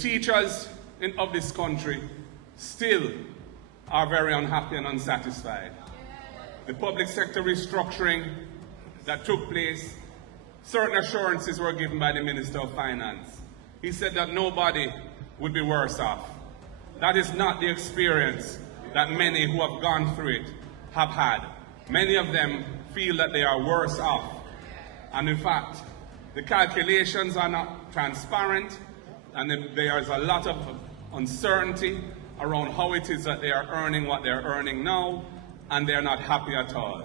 The teachers of this country still are very unhappy and unsatisfied. The public sector restructuring that took place, certain assurances were given by the Minister of Finance. He said that nobody would be worse off. That is not the experience that many who have gone through it have had. Many of them feel that they are worse off. And in fact, the calculations are not transparent, and there is a lot of uncertainty around how it is that they are earning what they are earning now, and they are not happy at all.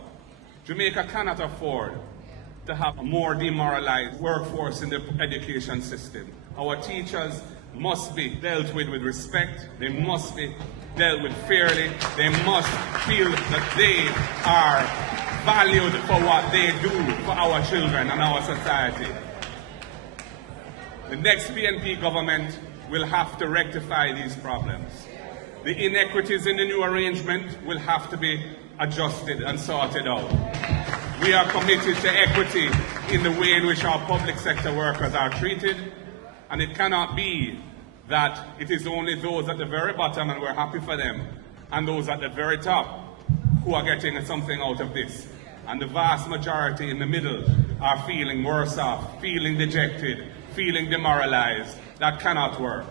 Jamaica cannot afford to have a more demoralized workforce in the education system. Our teachers must be dealt with respect, they must be dealt with fairly, they must feel that they are valued for what they do for our children and our society. The next PNP government will have to rectify these problems. The inequities in the new arrangement will have to be adjusted and sorted out. We are committed to equity in the way in which our public sector workers are treated, and it cannot be that it is only those at the very bottom, and we're happy for them, and those at the very top who are getting something out of this. And the vast majority in the middle are feeling worse off, feeling dejected, feeling demoralized. That cannot work.